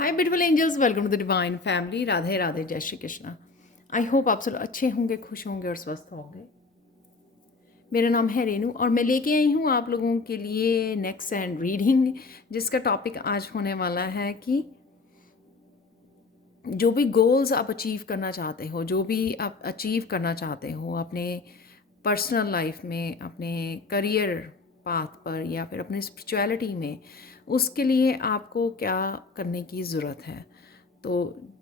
Hi beautiful angels, welcome to the divine family. Radhe Radhe, जय Shri Krishna. I hope आप सब अच्छे होंगे, खुश होंगे और स्वस्थ होंगे। मेरा नाम है रेनू और मैं लेके आई हूँ आप लोगों के लिए नेक्स्ट एंड रीडिंग, जिसका टॉपिक आज होने वाला है कि जो भी गोल्स आप अचीव करना चाहते हो, जो भी आप अचीव करना चाहते हो अपने पर्सनल लाइफ में, अपने करियर पाथ पर या फिर अपने स्पिरिचुअलिटी में, उसके लिए आपको क्या करने की ज़रूरत है। तो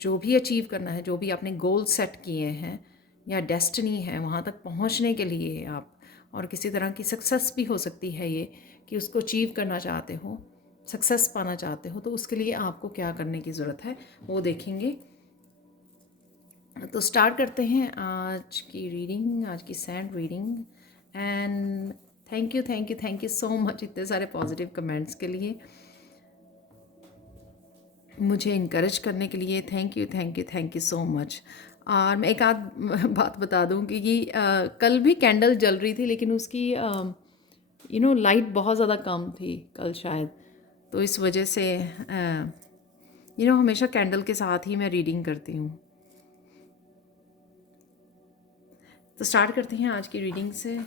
जो भी अचीव करना है, जो भी आपने गोल सेट किए हैं या डेस्टिनी है, वहाँ तक पहुँचने के लिए आप, और किसी तरह की सक्सेस भी हो सकती है ये कि उसको अचीव करना चाहते हो, सक्सेस पाना चाहते हो, तो उसके लिए आपको क्या करने की ज़रूरत है वो देखेंगे। तो स्टार्ट करते हैं आज की रीडिंग, आज की sand reading. And thank you so much इतने सारे पॉजिटिव कमेंट्स के लिए, मुझे इनकरेज करने के लिए। Thank you so much. और मैं एक आध बात बता दूं कि कल भी कैंडल जल रही थी, लेकिन उसकी लाइट बहुत ज़्यादा कम थी कल शायद, तो इस वजह से हमेशा कैंडल के साथ ही मैं रीडिंग करती हूँ। तो स्टार्ट करते हैं आज की रीडिंग से।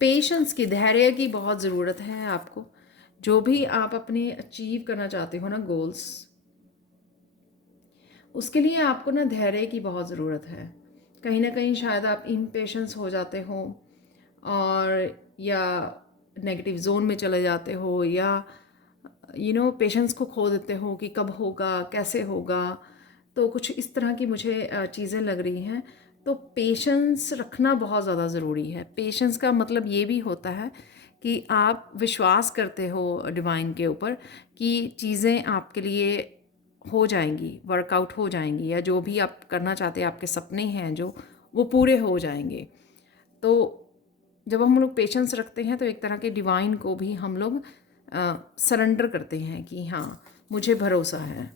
पेशेंस की, धैर्य की बहुत ज़रूरत है आपको। जो भी आप अपने अचीव करना चाहते हो ना गोल्स, उसके लिए आपको ना धैर्य की बहुत ज़रूरत है। कहीं ना कहीं शायद आप इम्पेशेंस हो जाते हो और या नेगेटिव जोन में चले जाते हो, या पेशेंस को खो देते हो कि कब होगा, कैसे होगा। तो कुछ इस तरह की मुझे चीज़ें लग रही हैं। तो पेशेंस रखना बहुत ज़्यादा ज़रूरी है। पेशेंस का मतलब ये भी होता है कि आप विश्वास करते हो डिवाइन के ऊपर कि चीज़ें आपके लिए हो जाएंगी, वर्कआउट हो जाएंगी, या जो भी आप करना चाहते हैं, आपके सपने हैं जो, वो पूरे हो जाएंगे। तो जब हम लोग पेशेंस रखते हैं तो एक तरह के डिवाइन को भी हम लोग सरेंडर करते हैं कि हाँ, मुझे भरोसा है।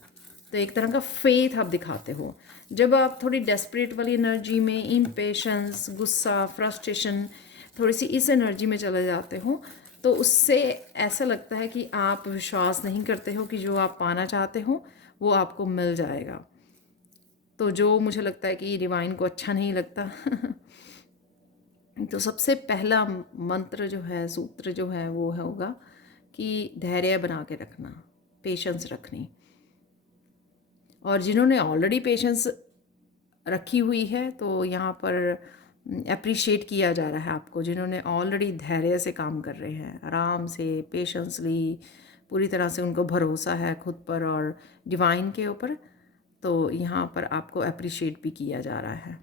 तो एक तरह का फेथ आप दिखाते हो। जब आप थोड़ी डेस्परेट वाली एनर्जी में, इम्पेशेंस, गुस्सा, फ्रस्ट्रेशन, थोड़ी सी इस एनर्जी में चले जाते हो, तो उससे ऐसा लगता है कि आप विश्वास नहीं करते हो कि जो आप पाना चाहते हो वो आपको मिल जाएगा। तो जो मुझे लगता है कि डिवाइन को अच्छा नहीं लगता। तो सबसे पहला मंत्र जो है, सूत्र जो है, वो होगा कि धैर्य बना के रखना, पेशेंस रखनी। और जिन्होंने ऑलरेडी पेशेंस रखी हुई है, तो यहाँ पर अप्रिशिएट किया जा रहा है आपको। जिन्होंने ऑलरेडी धैर्य से काम कर रहे हैं, आराम से, पेशेंसली, पूरी तरह से उनको भरोसा है खुद पर और डिवाइन के ऊपर, तो यहाँ पर आपको अप्रिशिएट भी किया जा रहा है।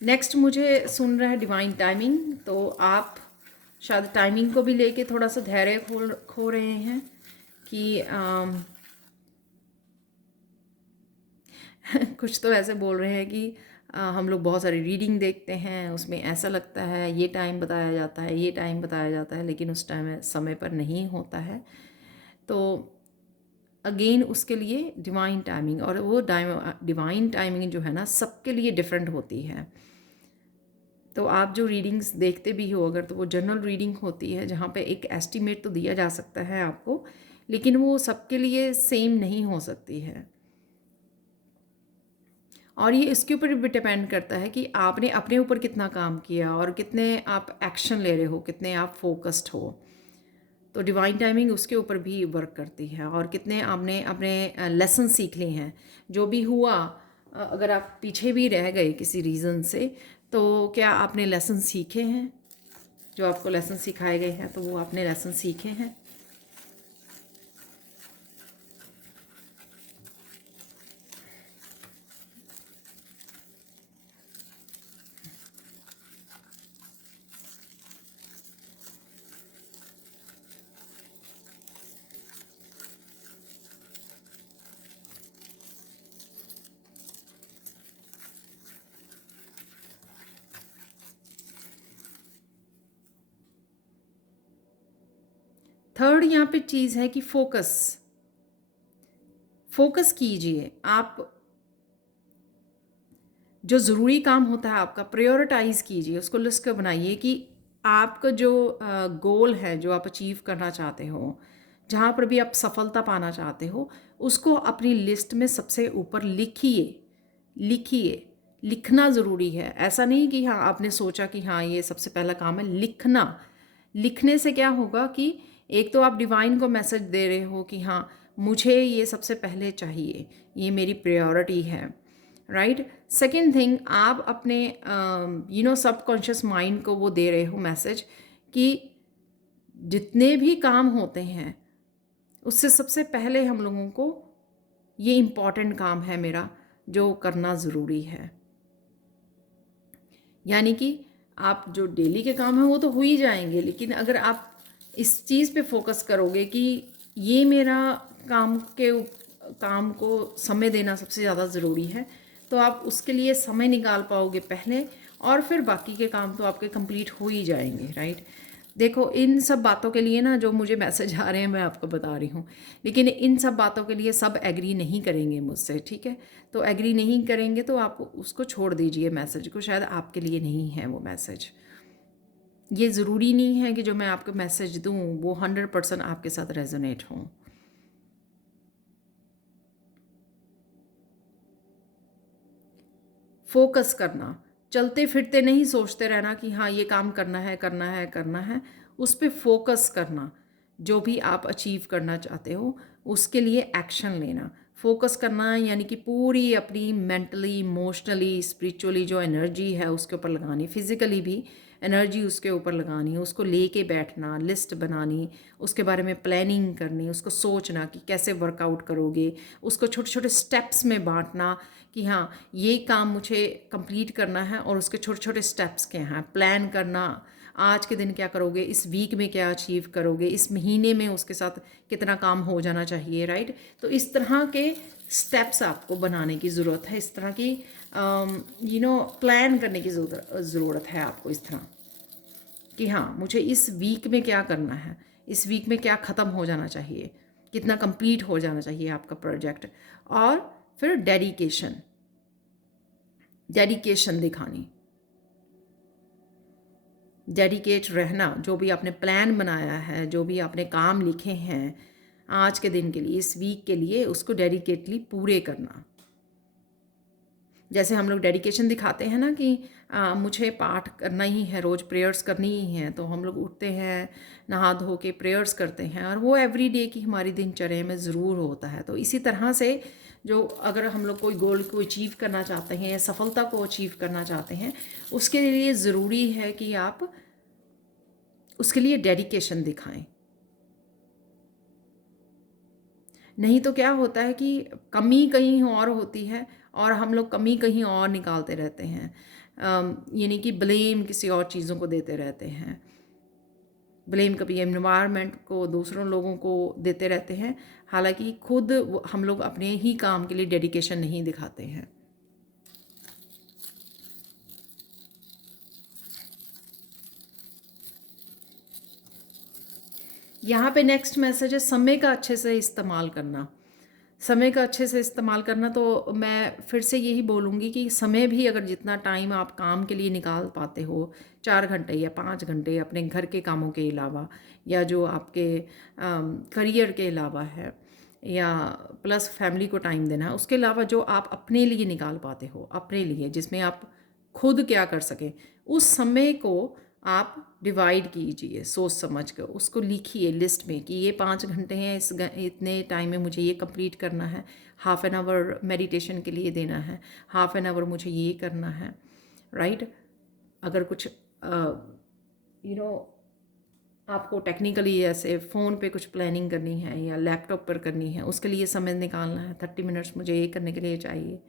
नेक्स्ट मुझे सुन रहा है डिवाइन टाइमिंग। तो आप शायद टाइमिंग को भी लेके थोड़ा सा धैर्य खो रहे हैं कि कुछ तो ऐसे बोल रहे हैं कि हम लोग बहुत सारी रीडिंग देखते हैं, उसमें ऐसा लगता है ये टाइम बताया जाता है, ये टाइम बताया जाता है, लेकिन उस टाइम समय पर नहीं होता है। तो अगेन उसके लिए डिवाइन टाइमिंग, और वो डिवाइन टाइमिंग जो है ना, सबके लिए डिफरेंट होती है। तो आप जो रीडिंग्स देखते भी हो अगर, तो वो जनरल रीडिंग होती है जहाँ पे एक एस्टिमेट तो दिया जा सकता है आपको, लेकिन वो सबके लिए सेम नहीं हो सकती है। और ये इसके ऊपर भी डिपेंड करता है कि आपने अपने ऊपर कितना काम किया और कितने आप एक्शन ले रहे हो, कितने आप फोकस्ड हो। तो डिवाइन टाइमिंग उसके ऊपर भी वर्क करती है, और कितने आपने अपने लेसन सीख लिए हैं। जो भी हुआ, अगर आप पीछे भी रह गए किसी रीज़न से, तो क्या आपने लेसन सीखे हैं? जो आपको लेसन सिखाए गए हैं, तो वो आपने लेसन सीखे हैं। थर्ड यहाँ पे चीज़ है कि फोकस कीजिए आप। जो ज़रूरी काम होता है आपका प्रायोरिटाइज़ कीजिए, उसको लिस्ट कर बनाइए कि आपका जो गोल है, जो आप अचीव करना चाहते हो, जहाँ पर भी आप सफलता पाना चाहते हो, उसको अपनी लिस्ट में सबसे ऊपर लिखिए। लिखना ज़रूरी है। ऐसा नहीं कि हाँ आपने सोचा कि हाँ ये सबसे पहला काम है, लिखने से क्या होगा कि एक तो आप डिवाइन को मैसेज दे रहे हो कि हाँ मुझे ये सबसे पहले चाहिए, ये मेरी प्रायोरिटी है, राइट। सेकेंड थिंग, आप अपने सबकॉन्शियस माइंड को वो दे रहे हो मैसेज कि जितने भी काम होते हैं उससे सबसे पहले हम लोगों को ये इम्पॉर्टेंट काम है मेरा जो करना ज़रूरी है। यानी कि आप जो डेली के काम हैं वो तो हो ही जाएंगे, लेकिन अगर आप इस चीज़ पे फोकस करोगे कि ये मेरा काम को समय देना सबसे ज़्यादा ज़रूरी है, तो आप उसके लिए समय निकाल पाओगे पहले, और फिर बाकी के काम तो आपके कंप्लीट हो ही जाएंगे, राइट। देखो इन सब बातों के लिए ना जो मुझे मैसेज आ रहे हैं मैं आपको बता रही हूँ, लेकिन इन सब बातों के लिए सब एग्री नहीं करेंगे मुझसे, ठीक है। तो एग्री नहीं करेंगे तो आप उसको छोड़ दीजिए मैसेज को, शायद आपके लिए नहीं है वो मैसेज। ये ज़रूरी नहीं है कि जो मैं आपको मैसेज दूँ वो 100% आपके साथ रेजोनेट हों। फोकस करना, चलते फिरते नहीं सोचते रहना कि हाँ ये काम करना है। उस पर फोकस करना, जो भी आप अचीव करना चाहते हो उसके लिए एक्शन लेना। फोकस करना यानी कि पूरी अपनी मेंटली, इमोशनली, स्पिरिचुअली जो एनर्जी है उसके ऊपर लगानी, फिज़िकली भी एनर्जी उसके ऊपर लगानी, उसको लेके बैठना, लिस्ट बनानी, उसके बारे में प्लानिंग करनी, उसको सोचना कि कैसे वर्कआउट करोगे, उसको छोटे छोटे स्टेप्स में बांटना कि हाँ ये काम मुझे कंप्लीट करना है और उसके छोटे छोटे स्टेप्स क्या हैं, प्लान करना, आज के दिन क्या करोगे, इस वीक में क्या अचीव करोगे, इस महीने में उसके साथ कितना काम हो जाना चाहिए, राइट। तो इस तरह के स्टेप्स आपको बनाने की ज़रूरत है, इस तरह की प्लान करने की ज़रूरत है आपको, इस तरह कि हाँ मुझे इस वीक में क्या करना है, इस वीक में क्या ख़त्म हो जाना चाहिए, कितना कंप्लीट हो जाना चाहिए आपका प्रोजेक्ट। और फिर डेडिकेशन दिखानी, डेडिकेट रहना, जो भी आपने प्लान बनाया है, जो भी आपने काम लिखे हैं आज के दिन के लिए, इस वीक के लिए, उसको डेडिकेटली पूरे करना। जैसे हम लोग डेडिकेशन दिखाते हैं ना कि मुझे पाठ करना ही है, रोज़ प्रेयर्स करनी ही हैं, तो हम लोग उठते हैं, नहा धो के प्रेयर्स करते हैं, और वो एवरी डे की हमारी दिनचर्या में ज़रूर होता है। तो इसी तरह से जो अगर हम लोग कोई गोल को अचीव करना चाहते हैं या सफलता को अचीव करना चाहते हैं, उसके लिए ज़रूरी है कि आप उसके लिए डेडिकेशन दिखाएं। नहीं तो क्या होता है कि कमी कहीं और होती है और हम लोग कमी कहीं और निकालते रहते हैं, यानी कि ब्लेम किसी और चीज़ों को देते रहते हैं। ब्लेम कभी एनवायरनमेंट को, दूसरों लोगों को देते रहते हैं, हालांकि खुद हम लोग अपने ही काम के लिए डेडिकेशन नहीं दिखाते हैं। यहाँ पे नेक्स्ट मैसेज है समय का अच्छे से इस्तेमाल करना। समय का अच्छे से इस्तेमाल करना, तो मैं फिर से यही बोलूँगी कि समय भी अगर जितना टाइम आप काम के लिए निकाल पाते हो, 4 घंटे या 5 घंटे अपने घर के कामों के अलावा, या जो आपके करियर के अलावा है, या प्लस फैमिली को टाइम देना है, उसके अलावा जो आप अपने लिए निकाल पाते हो, अपने लिए जिसमें आप खुद क्या कर सकें, उस समय को आप डिवाइड कीजिए, सोच समझ कर उसको लिखिए लिस्ट में कि ये 5 घंटे हैं, इतने टाइम में मुझे ये कंप्लीट करना है, हाफ एन आवर मेडिटेशन के लिए देना है, हाफ एन आवर मुझे ये करना है, राइट। अगर कुछ आपको टेक्निकली ऐसे फ़ोन पे कुछ प्लानिंग करनी है या लैपटॉप पर करनी है, उसके लिए समय निकालना है, 30 मिनट्स मुझे ये करने के लिए चाहिए,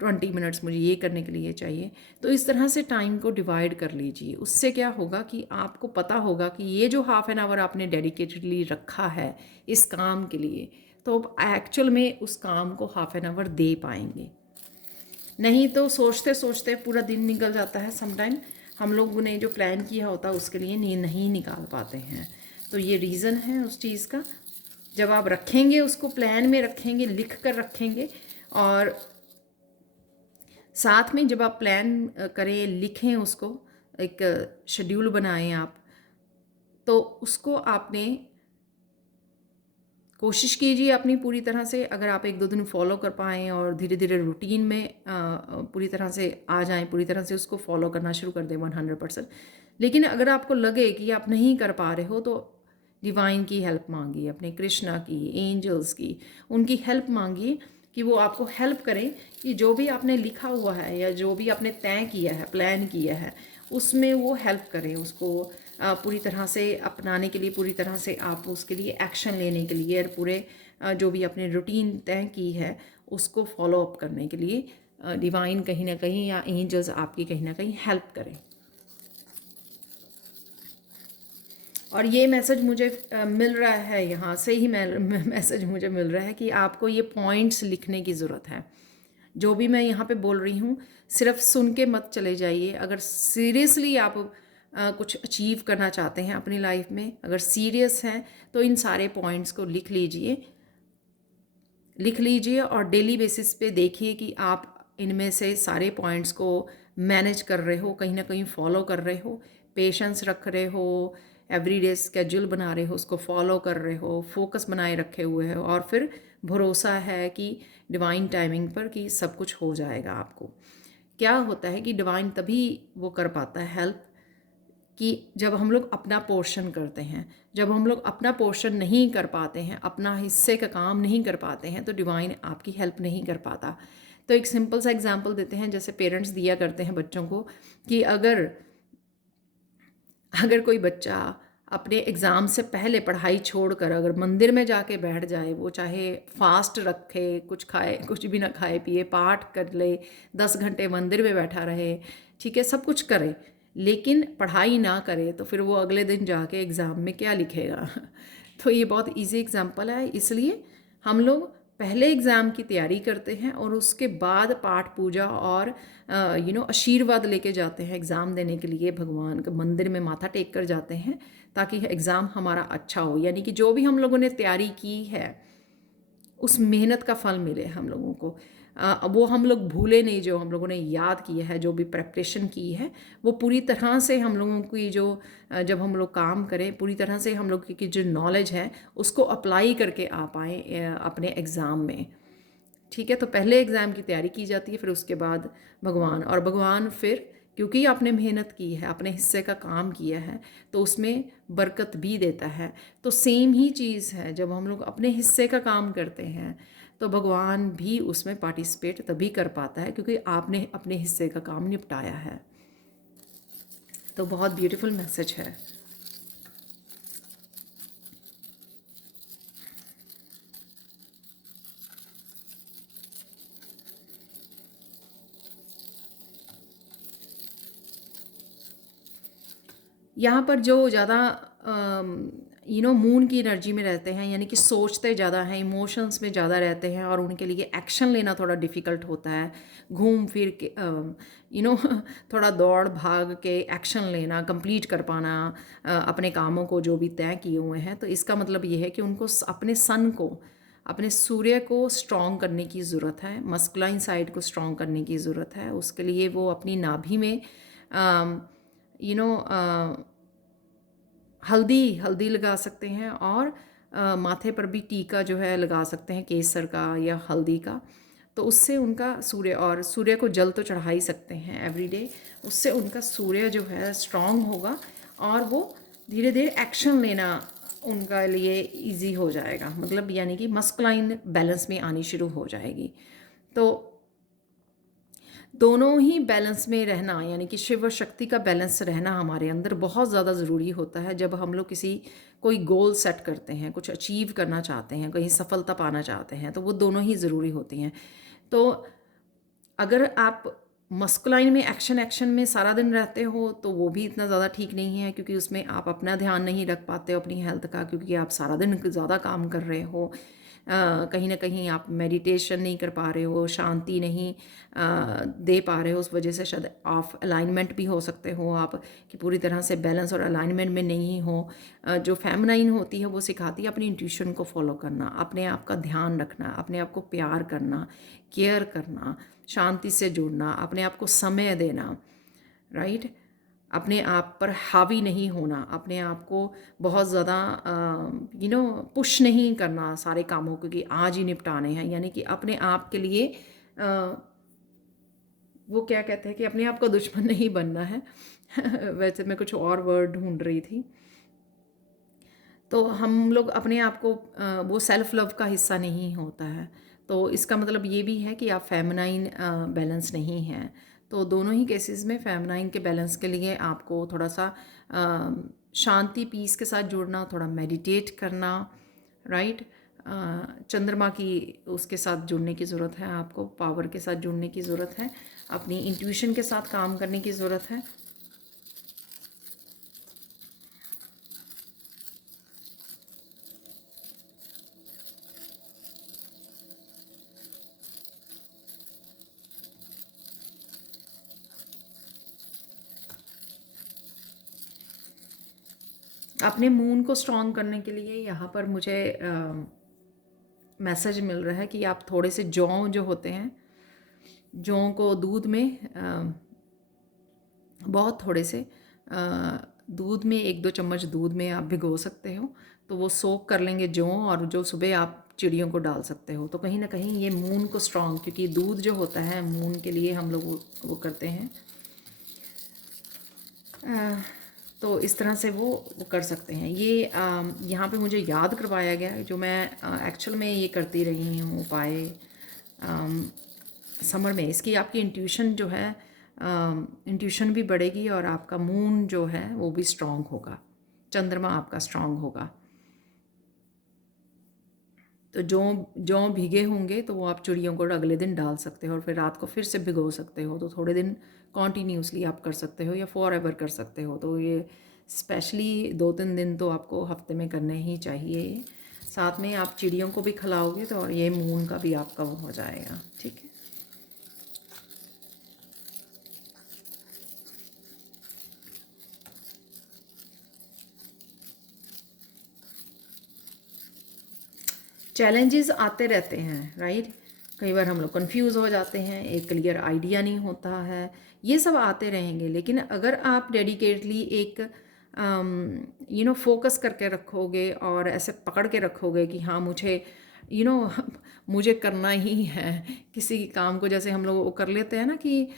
20 मिनट्स मुझे ये करने के लिए चाहिए। तो इस तरह से टाइम को डिवाइड कर लीजिए। उससे क्या होगा कि आपको पता होगा कि ये जो हाफ एन आवर आपने डेडिकेटेडली रखा है इस काम के लिए, तो आप एक्चुअल में उस काम को हाफ एन आवर दे पाएंगे। नहीं तो सोचते सोचते पूरा दिन निकल जाता है, समटाइम हम लोगों ने जो प्लान किया होता है उसके लिए नहीं निकाल पाते हैं। तो ये रीज़न है उस चीज़ का। जब आप रखेंगे उसको, प्लान में रखेंगे, लिख कर रखेंगे, और साथ में जब आप प्लान करें, लिखें उसको, एक शेड्यूल बनाएं आप, तो उसको आपने कोशिश कीजिए अपनी पूरी तरह से, अगर आप 1-2 दिन फॉलो कर पाएँ और धीरे धीरे रूटीन में पूरी तरह से आ जाएं, पूरी तरह से उसको फॉलो करना शुरू कर दें 100%। लेकिन अगर आपको लगे कि आप नहीं कर पा रहे हो, तो डिवाइन की हेल्प मांगिए, अपने कृष्णा की, एंजल्स की, उनकी हेल्प मांगिए कि वो आपको हेल्प करें कि जो भी आपने लिखा हुआ है या जो भी आपने तय किया है, प्लान किया है, उसमें वो हेल्प करें उसको पूरी तरह से अपनाने के लिए, पूरी तरह से आप उसके लिए एक्शन लेने के लिए, और पूरे जो भी आपने रूटीन तय की है उसको फॉलो अप करने के लिए डिवाइन कहीं ना कहीं या एंजल्स आपकी कहीं ना कहीं हेल्प करें। और ये मैसेज मुझे मिल रहा है, यहाँ से ही मैसेज मुझे मिल रहा है कि आपको ये पॉइंट्स लिखने की ज़रूरत है। जो भी मैं यहाँ पे बोल रही हूँ, सिर्फ सुन के मत चले जाइए। अगर सीरियसली आप कुछ अचीव करना चाहते हैं अपनी लाइफ में, अगर सीरियस हैं, तो इन सारे पॉइंट्स को लिख लीजिए और डेली बेसिस पे देखिए कि आप इनमें से सारे पॉइंट्स को मैनेज कर रहे हो, कहीं ना कहीं फॉलो कर रहे हो, पेशेंस रख रहे हो, एवरीडे स्केड्यूल बना रहे हो, उसको फॉलो कर रहे हो, फोकस बनाए रखे हुए हो, और फिर भरोसा है कि डिवाइन टाइमिंग पर कि सब कुछ हो जाएगा आपको। क्या होता है कि डिवाइन तभी वो कर पाता है हेल्प कि जब हम लोग अपना पोर्शन करते हैं। जब हम लोग अपना पोर्शन नहीं कर पाते हैं, अपना हिस्से का काम नहीं कर पाते हैं, तो डिवाइन आपकी हेल्प नहीं कर पाता। तो एक सिंपल सा एग्जांपल देते हैं, जैसे पेरेंट्स दिया करते हैं बच्चों को, कि अगर अगर कोई बच्चा अपने एग्ज़ाम से पहले पढ़ाई छोड़कर अगर मंदिर में जाके बैठ जाए, वो चाहे फास्ट रखे, कुछ खाए, कुछ भी ना खाए पिए, पाठ कर ले, 10 घंटे मंदिर में बैठा रहे, ठीक है, सब कुछ करे, लेकिन पढ़ाई ना करे, तो फिर वो अगले दिन जाके एग्ज़ाम में क्या लिखेगा? तो ये बहुत इजी एग्जांपल है। इसलिए हम लोग पहले एग्ज़ाम की तैयारी करते हैं और उसके बाद पाठ पूजा और आशीर्वाद लेके जाते हैं एग्ज़ाम देने के लिए, भगवान के मंदिर में माथा टेक कर जाते हैं, ताकि एग्ज़ाम हमारा अच्छा हो। यानी कि जो भी हम लोगों ने तैयारी की है, उस मेहनत का फल मिले हम लोगों को। वो हम लोग भूले नहीं, जो हम लोगों ने याद किया है, जो भी प्रेपरेशन की है, वो पूरी तरह से हम लोगों की जो जब हम लोग काम करें, पूरी तरह से हम लोग की जो नॉलेज है उसको अप्लाई करके आ पाएँ अपने एग्ज़ाम में। ठीक है, तो पहले एग्ज़ाम की तैयारी की जाती है, फिर उसके बाद भगवान फिर, क्योंकि आपने मेहनत की है, अपने हिस्से का काम किया है, तो उसमें बरकत भी देता है। तो सेम ही चीज़ है, जब हम लोग अपने हिस्से का काम करते हैं, तो भगवान भी उसमें पार्टिसिपेट तभी कर पाता है क्योंकि आपने अपने हिस्से का काम निपटाया है। तो बहुत ब्यूटीफुल मैसेज है। यहाँ पर जो ज़्यादा मून की एनर्जी में रहते हैं, यानी कि सोचते ज़्यादा हैं, इमोशंस में ज़्यादा रहते हैं, और उनके लिए एक्शन लेना थोड़ा डिफ़िकल्ट होता है। घूम फिर के थोड़ा दौड़ भाग के एक्शन लेना, कंप्लीट कर पाना अपने कामों को जो भी तय किए हुए हैं। तो इसका मतलब ये है कि उनको अपने सन को, अपने सूर्य को स्ट्रॉन्ग करने की ज़रूरत है, मस्कुलाइन साइड को स्ट्रॉन्ग करने की ज़रूरत है। उसके लिए वो अपनी नाभि में यू नो हल्दी हल्दी लगा सकते हैं, और माथे पर भी टीका जो है लगा सकते हैं, केसर का या हल्दी का। तो उससे उनका सूर्य को जल तो चढ़ा ही सकते हैं एवरीडे, उससे उनका सूर्य जो है स्ट्रांग होगा, और वो धीरे धीरे एक्शन लेना उनका लिए इजी हो जाएगा, मतलब यानी कि मस्कुलाइन बैलेंस में आनी शुरू हो जाएगी। तो दोनों ही बैलेंस में रहना, यानी कि शिव और शक्ति का बैलेंस रहना हमारे अंदर बहुत ज़्यादा ज़रूरी होता है। जब हम लोग कोई गोल सेट करते हैं, कुछ अचीव करना चाहते हैं, कहीं सफलता पाना चाहते हैं, तो वो दोनों ही ज़रूरी होती हैं। तो अगर आप मस्कुलाइन में एक्शन में सारा दिन रहते हो, तो वो भी इतना ज़्यादा ठीक नहीं है, क्योंकि उसमें आप अपना ध्यान नहीं रख पाते हो अपनी हेल्थ का, क्योंकि आप सारा दिन ज़्यादा काम कर रहे हो। कहीं ना कहीं आप मेडिटेशन नहीं कर पा रहे हो, शांति नहीं दे पा रहे हो, उस वजह से शायद ऑफ अलाइनमेंट भी हो सकते हो आप, कि पूरी तरह से बैलेंस और अलाइनमेंट में नहीं हो। जो फेमिनाइन होती है वो सिखाती है अपनी इंट्यूशन को फॉलो करना, अपने आप का ध्यान रखना, अपने आप को प्यार करना, केयर करना, शांति से जुड़ना, अपने आप को समय देना, राइट। अपने आप पर हावी नहीं होना, अपने आप को बहुत ज़्यादा पुश नहीं करना सारे कामों को कि आज ही निपटाने हैं, यानी कि अपने आप के लिए वो क्या कहते हैं कि अपने आप का दुश्मन नहीं बनना है। वैसे मैं कुछ और वर्ड ढूंढ रही थी। तो हम लोग अपने आप को वो सेल्फ लव का हिस्सा नहीं होता है। तो इसका मतलब ये भी है कि आप फेमिनाइन बैलेंस नहीं हैं। तो दोनों ही केसेस में फेमिनाइन के बैलेंस के लिए आपको थोड़ा सा शांति पीस के साथ जुड़ना, थोड़ा मेडिटेट करना, राइट। चंद्रमा की उसके साथ जुड़ने की ज़रूरत है, आपको पावर के साथ जुड़ने की ज़रूरत है, अपनी इंट्यूशन के साथ काम करने की ज़रूरत है। अपने मून को स्ट्रॉन्ग करने के लिए यहाँ पर मुझे मैसेज मिल रहा है कि आप थोड़े से जौ जो होते हैं, जौ को दूध में बहुत थोड़े से दूध में 1-2 चम्मच दूध में आप भिगो सकते हो, तो वो सोक कर लेंगे जौ, और जो सुबह आप चिड़ियों को डाल सकते हो। तो कहीं ना कहीं ये मून को स्ट्रॉन्ग, क्योंकि दूध जो होता है मून के लिए हम लोग वो करते हैं, तो इस तरह से वो कर सकते हैं। ये यहाँ पे मुझे याद करवाया गया है, जो मैं एक्चुअल में ये करती रही हूँ उपाय समर में। इसकी आपकी इंट्यूशन जो है, इंट्यूशन भी बढ़ेगी और आपका मून जो है वो भी स्ट्रॉन्ग होगा, चंद्रमा आपका स्ट्रॉन्ग होगा। तो जो भीगे होंगे तो वो आप चिड़ियों को अगले दिन डाल सकते हो और फिर रात को फिर से भिगो सकते हो। तो थोड़े दिन कॉन्टीन्यूसली आप कर सकते हो या फॉर एवर कर सकते हो। तो ये स्पेशली 2-3 दिन तो आपको हफ्ते में करने ही चाहिए। साथ में आप चिड़ियों को भी खिलाओगे तो और ये मून का भी आपका वो हो जाएगा, ठीक है। चैलेंजेस आते रहते हैं, राइट। कई बार हम लोग कंफ्यूज हो जाते हैं, एक क्लियर आइडिया नहीं होता है, ये सब आते रहेंगे। लेकिन अगर आप डेडिकेटली एक फोकस करके रखोगे और ऐसे पकड़ के रखोगे कि हाँ मुझे यू नो मुझे करना ही है किसी काम को, जैसे हम लोग वो कर लेते हैं ना कि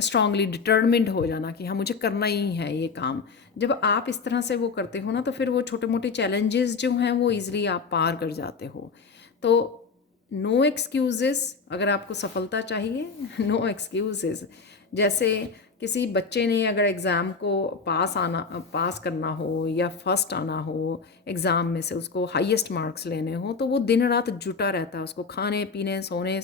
स्ट्रांगली डिटर्मिन्ड हो जाना कि हाँ मुझे करना ही है ये काम। जब आप इस तरह से वो करते हो ना, तो फिर वो छोटे मोटे चैलेंजेस जो हैं वो इजीली आप पार कर जाते हो। तो नो एक्सक्यूजेस, अगर आपको सफलता चाहिए नो एक्सक्यूजेस। जैसे किसी बच्चे ने अगर एग्ज़ाम को पास करना हो या फर्स्ट आना हो, एग्ज़ाम में से उसको हाईएस्ट मार्क्स लेने हो, तो वो दिन रात जुटा रहता है, उसको खाने पीने सोने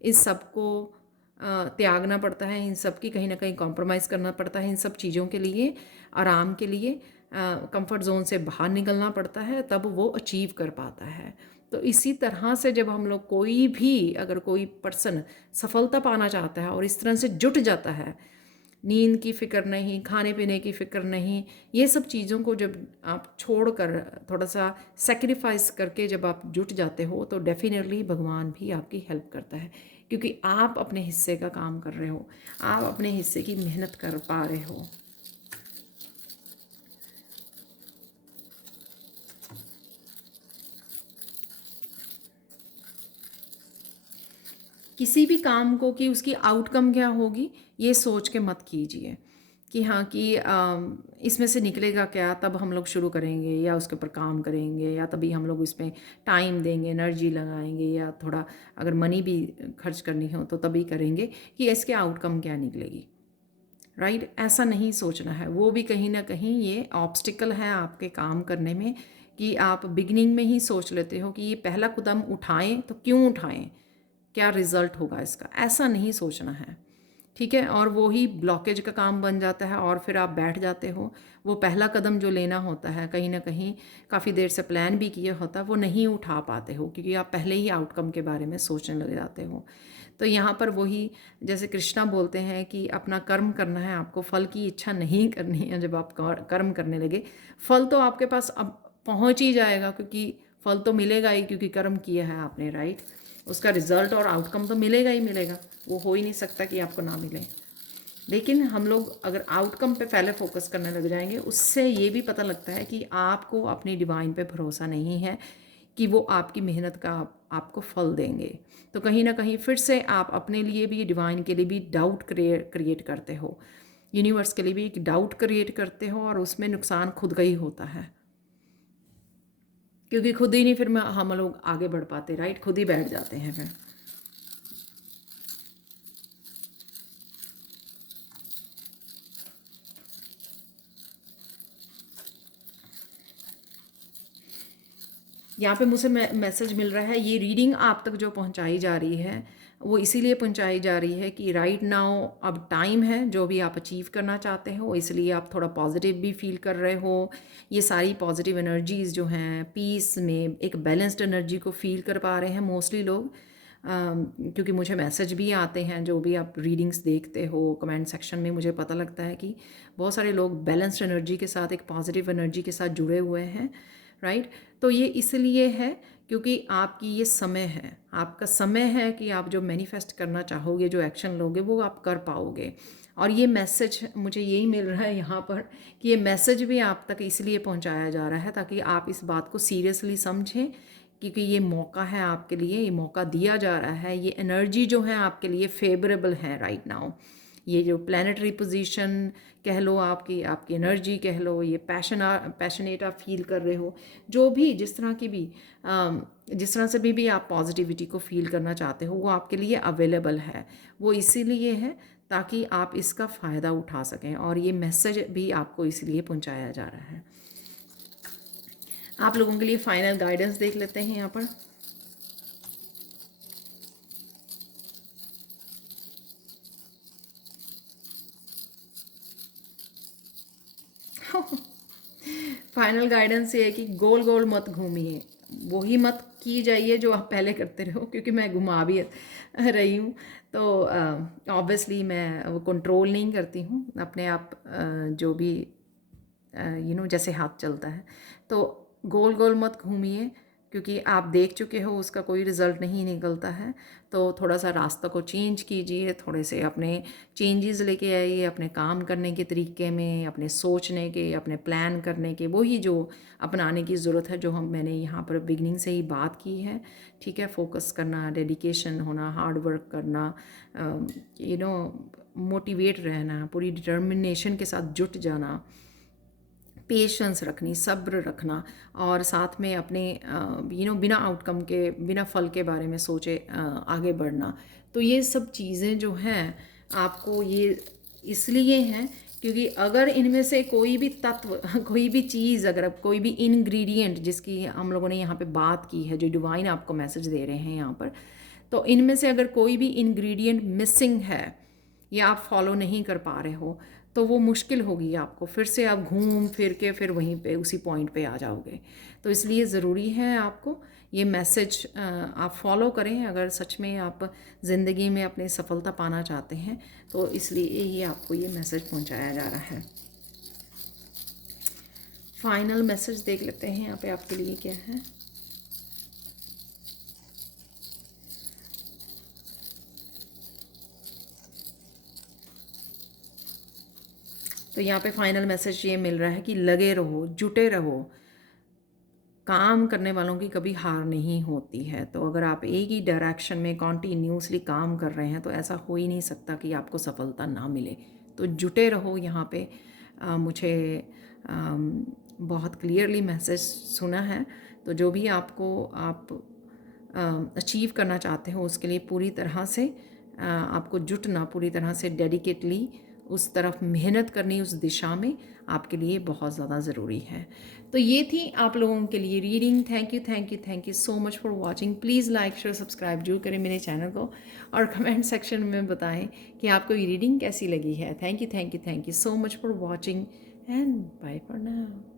इस सब को त्यागना पड़ता है, इन सब की कहीं ना कहीं कॉम्प्रोमाइज़ करना पड़ता है, इन सब चीज़ों के लिए, आराम के लिए कंफर्ट जोन से बाहर निकलना पड़ता है, तब वो अचीव कर पाता है। तो इसी तरह से जब हम लोग कोई भी, अगर कोई पर्सन सफलता पाना चाहता है और इस तरह से जुट जाता है, नींद की फ़िक्र नहीं, खाने पीने की फ़िक्र नहीं, ये सब चीज़ों को जब आप छोड़कर थोड़ा सा सेक्रीफाइस करके जब आप जुट जाते हो, तो डेफिनेटली भगवान भी आपकी हेल्प करता है, क्योंकि आप अपने हिस्से का काम कर रहे हो, आप अपने हिस्से की मेहनत कर पा रहे हो। किसी भी काम को कि उसकी आउटकम क्या होगी ये सोच के मत कीजिए कि हाँ कि इसमें से निकलेगा क्या, तब हम लोग शुरू करेंगे या उसके ऊपर काम करेंगे या तभी हम लोग इसमें टाइम देंगे, एनर्जी लगाएंगे, या थोड़ा अगर मनी भी खर्च करनी हो तो तभी करेंगे कि इसके आउटकम क्या निकलेगी, राइट। ऐसा नहीं सोचना है। वो भी कहीं ना कहीं ये ऑब्स्टिकल है आपके काम करने में, कि आप बिगिनिंग में ही सोच लेते हो कि ये पहला कदम उठाएं तो क्यों उठाएं, क्या रिज़ल्ट होगा इसका, ऐसा नहीं सोचना है। ठीक है, और वो ही ब्लॉकेज का काम बन जाता है और फिर आप बैठ जाते हो। वो पहला कदम जो लेना होता है, कहीं ना कहीं काफ़ी देर से प्लान भी किया होता है, वो नहीं उठा पाते हो क्योंकि आप पहले ही आउटकम के बारे में सोचने लग जाते हो। तो यहाँ पर वही, जैसे कृष्णा बोलते हैं कि अपना कर्म करना है, आपको फल की इच्छा नहीं करनी है। जब आप कर्म करने लगे, फल तो आपके पास अब पहुँच ही जाएगा, क्योंकि फल तो मिलेगा ही, क्योंकि कर्म किया है आपने, राइट। उसका रिजल्ट और आउटकम तो मिलेगा ही मिलेगा, वो हो ही नहीं सकता कि आपको ना मिले। लेकिन हम लोग अगर आउटकम पे पहले फोकस करने लग जाएंगे, उससे ये भी पता लगता है कि आपको अपनी डिवाइन पे भरोसा नहीं है कि वो आपकी मेहनत का आपको फल देंगे। तो कहीं ना कहीं फिर से आप अपने लिए भी, डिवाइन के लिए भी डाउट क्रिएट करते हो, यूनिवर्स के लिए भी एक डाउट क्रिएट करते हो, और उसमें नुकसान खुद का ही होता है, क्योंकि खुद ही नहीं फिर हम लोग आगे बढ़ पाते, राइट। खुद ही बैठ जाते हैं फिर। यहाँ पे मुझे मैसेज मिल रहा है, ये रीडिंग आप तक जो पहुँचाई जा रही है वो इसीलिए पहुँचाई जा रही है कि राइट नाउ अब टाइम है जो भी आप अचीव करना चाहते हो, इसलिए आप थोड़ा पॉजिटिव भी फील कर रहे हो। ये सारी पॉजिटिव एनर्जीज़ जो हैं, पीस में एक बैलेंस्ड एनर्जी को फील कर पा रहे हैं मोस्टली लोग। क्योंकि मुझे मैसेज भी आते हैं, जो भी आप रीडिंग्स देखते हो कमेंट सेक्शन में, मुझे पता लगता है कि बहुत सारे लोग बैलेंस्ड एनर्जी के साथ, एक पॉजिटिव एनर्जी के साथ जुड़े हुए हैं, राइट। तो ये इसलिए है क्योंकि आपकी ये समय है, आपका समय है कि आप जो मैनिफेस्ट करना चाहोगे, जो एक्शन लोगे, वो आप कर पाओगे। और ये मैसेज मुझे यही मिल रहा है यहाँ पर कि ये मैसेज भी आप तक इसलिए पहुँचाया जा रहा है ताकि आप इस बात को सीरियसली समझें, क्योंकि ये मौका है आपके लिए, ये मौका दिया जा रहा है, ये एनर्जी जो है आपके लिए फेवरेबल है राइट नाउ। ये जो प्लानिटरी पोजीशन कह लो, आपकी आपकी एनर्जी कह लो, ये पैशनेट आप फील कर रहे हो, जो भी जिस तरह की भी जिस तरह से भी आप पॉजिटिविटी को फील करना चाहते हो, वो आपके लिए अवेलेबल है। वो इसीलिए है ताकि आप इसका फ़ायदा उठा सकें, और ये मैसेज भी आपको इसलिए पहुंचाया जा रहा है। आप लोगों के लिए फाइनल गाइडेंस देख लेते हैं यहाँ पर। फाइनल गाइडेंस ये है कि गोल गोल मत घूमिए, वही मत की जाइए जो आप पहले करते रहो, क्योंकि मैं घुमा भी रही हूँ। तो ऑब्वियसली मैं वो कंट्रोल नहीं करती हूँ अपने आप, जो भी जैसे हाथ चलता है। तो गोल गोल मत घूमिए, क्योंकि आप देख चुके हो उसका कोई रिज़ल्ट नहीं निकलता है। तो थोड़ा सा रास्ता को चेंज कीजिए, थोड़े से अपने चेंजेस लेके आइए अपने काम करने के तरीके में, अपने सोचने के, अपने प्लान करने के, वही जो अपनाने की ज़रूरत है, जो मैंने यहाँ पर बिगनिंग से ही बात की है। ठीक है, फोकस करना, डेडिकेशन होना, हार्ड वर्क करना, मोटिवेट रहना, पूरी डिटर्मिनेशन के साथ जुट जाना, पेशेंस रखनी, सब्र रखना, और साथ में अपने बिना आउटकम के, बिना फल के बारे में सोचे आगे बढ़ना। तो ये सब चीज़ें जो हैं आपको ये इसलिए हैं क्योंकि अगर इनमें से कोई भी तत्व कोई भी चीज़, अगर कोई भी इंग्रेडिएंट जिसकी हम लोगों ने यहाँ पे बात की है, जो डिवाइन आपको मैसेज दे रहे हैं यहाँ पर, तो इनमें से अगर कोई भी इंग्रेडिएंट मिसिंग है या आप फॉलो नहीं कर पा रहे हो, तो वो मुश्किल होगी आपको, फिर से आप घूम फिर के फिर वहीं पे उसी पॉइंट पे आ जाओगे। तो इसलिए ज़रूरी है आपको ये मैसेज आप फॉलो करें अगर सच में आप ज़िंदगी में अपनी सफलता पाना चाहते हैं। तो इसलिए ही आपको ये मैसेज पहुंचाया जा रहा है। फाइनल मैसेज देख लेते हैं यहाँ पे आपके लिए क्या है। तो यहाँ पे फाइनल मैसेज ये मिल रहा है कि लगे रहो, जुटे रहो, काम करने वालों की कभी हार नहीं होती है। तो अगर आप एक ही डायरेक्शन में कॉन्टीन्यूसली काम कर रहे हैं तो ऐसा हो ही नहीं सकता कि आपको सफलता ना मिले। तो जुटे रहो यहाँ पे। मुझे बहुत क्लियरली मैसेज सुना है। तो जो भी आप अचीव करना चाहते हो उसके लिए पूरी तरह से आपको जुटना, पूरी तरह से डेडिकेटली उस तरफ मेहनत करनी, उस दिशा में आपके लिए बहुत ज़्यादा ज़रूरी है। तो ये थी आप लोगों के लिए reading. Thank you so much for watching. Please like share subscribe जरूर करें मेरे चैनल को और कमेंट सेक्शन में बताएं कि आपको ये रीडिंग कैसी लगी है। Thank you so much for watching and bye for now.